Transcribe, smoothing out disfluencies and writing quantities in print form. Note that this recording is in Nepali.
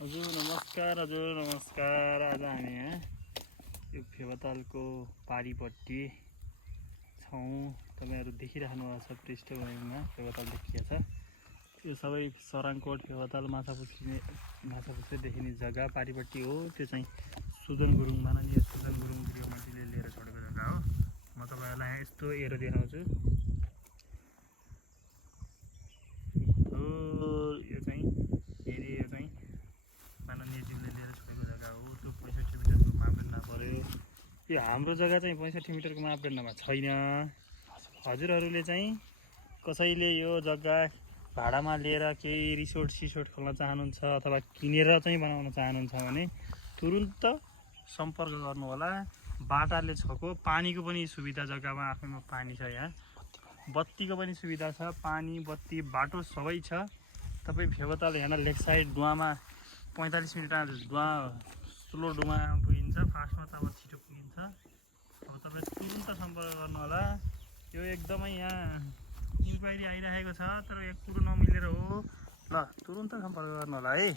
हजुर नमस्कार। आज हामी यहाँ यो फेवातालको पारीपट्टि छौँ। तपाईँहरू देखिराख्नु भएको छ पृष्ठभूमिमा फेवाताल देखिएको छ। यो सबै सराङकोट फेवाताल माछा पुछ्दै देखिने जग्गा पारीपट्टि हो। त्यो चाहिँ सुदन गुरुङ माननीय सुदन गुरुङ गृहमन्त्रीले लिएर छोडेको जग्गा हो। म तपाईँहरूलाई यस्तो एरो देखाउँछु। यो चाहिँ एरिया चाहिँ माननीयज्यूले लिएर छोडेको जग्गा हो। त्यो 65 मिटरको मापदण्ड पर्यो। यो हाम्रो जग्गा चाहिँ 65 मिटरको मापदण्डमा छैन। हजुरहरूले चाहिँ कसैले यो जग्गा भाडामा लिएर केही रिसोर्ट खोल्न चाहनुहुन्छ अथवा किनेर चाहिँ बनाउन चाहनुहुन्छ भने तुरुन्त सम्पर्क गर्नुहोला। बाटाले छको पानीको पनि सुविधा जग्गामा आफैमा पानी छ। यहाँ बत्तीको पनि सुविधा छ। पानी बत्ती बाटो सबै छ। तपाईँ फेवाताल यहाँ लेक साइड डुवामा 45 मिनटमा डुवा स्लो डुवा पुगिन्छ। फास्टमा त अब छिटो पुगिन्छ। अब तपाईँ तुरुन्त सम्पर्क गर्नुहोला। यो एकदमै यहाँ इन्क्वायरी आइरहेको छ तर एक कुरो नमिलेर हो। ल तुरुन्त सम्पर्क गर्नुहोला है।